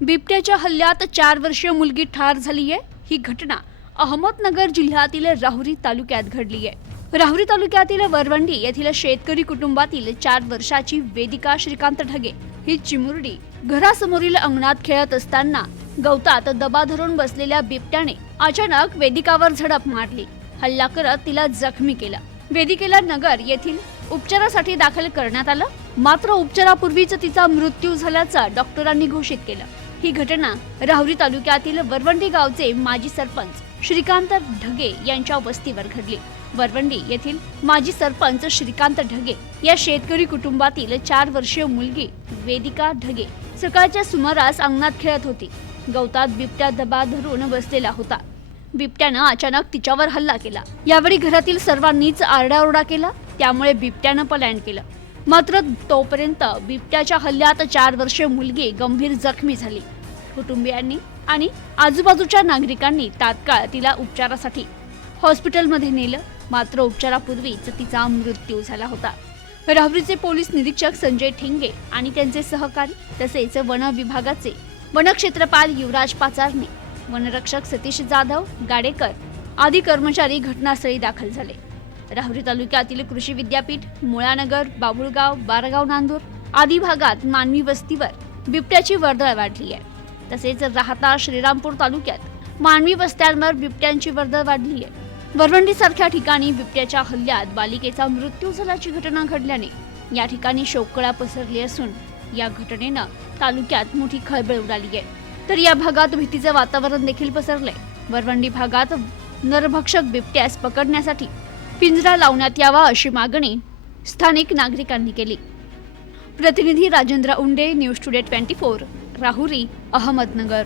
बिबट्याच्या हल्ल्यात चार वर्षीय मुलगी ठार झाली आहे ही घटना अहमदनगर जिल्ह्यातील राहुरी तालुक्यात घडली आहे. राहुरी तालुक्यातील वरवंडी येथील शेतकरी कुटुंबातील चार वर्षाची वेदिका श्रीकांत ढगे ही चिमुरडी घरासमोरील अंगणात खेळत असताना गवतात दबा धरून बसलेल्या बिबट्याने अचानक वेदिकावर झडप मारली. हल्ला करत तिला जखमी केलं. वेदिकेला नगर येथील उपचारासाठी दाखल करण्यात आलं. मात्र उपचारापूर्वीच तिचा मृत्यू झाल्याचं डॉक्टरांनी घोषित केलं. ही घटना राहुरी तालुक्यातील वरवंडी गावचे माजी सरपंच श्रीकांत ढगे यांच्या वस्तीवर घडली. वरवंडी येथील माजी सरपंच श्रीकांत ढगे या शेतकरी कुटुंबातील चार वर्षीय मुलगी वेदिका ढगे सकाळच्या सुमारास अंगणात खेळत होती. गवतात बिबट्या दबा धरून बसलेला होता. बिबट्यानं अचानक तिच्यावर हल्ला केला. यावेळी घरातील सर्वांनीच आरडाओरडा केला. त्यामुळे बिबट्यानं पलायन केलं. मात्र तोपर्यंत बिबट्याच्या हल्ल्यात चार वर्षीय मुलगी गंभीर जखमी झाली. कुटुंबियांनी आणि आजूबाजूच्या नागरिकांनी तात्काळ तिला उपचारासाठी हॉस्पिटलमध्ये नेलं. मात्र उपचारापूर्वीच तिचा मृत्यू झाला होता. राहुरीचे पोलीस निरीक्षक संजय ठेंगे आणि त्यांचे सहकारी तसेच वन विभागाचे वनक्षेत्रपाल युवराज पाचारणे वनरक्षक सतीश जाधव गाडेकर आदी कर्मचारी घटनास्थळी दाखल झाले. राहुरी तालुक्यातील कृषी विद्यापीठ मुळानगर बाबुळगाव बारगाव नांदूर आदी भागात मानवी वस्तीवर बिबट्याची वर्दळ वाढली आहे. तसेच राहता श्रीरामपूर तालुक्यात मानवी वस्त्यांवर बिबट्यांची वर्दळ वाढली आहे. वरवंडी सारख्या ठिकाणी बिबट्याच्या हल्ल्यात बालिकेचा मृत्यू झाल्याची घटना घडल्याने या ठिकाणी शोककळा पसरली असून या घटनेनं तालुक्यात मोठी खळबळ उडाली आहे. तर या भागात भीतीचं वातावरण देखील पसरलंय. वरवंडी भागात नरभक्षक बिबट्यास पकडण्यासाठी पिंजरा लावण्यात यावा अशी मागणी स्थानिक नागरिकांनी केली. प्रतिनिधी Rajendra Unde news today twenty four Rahuri Ahmednagar.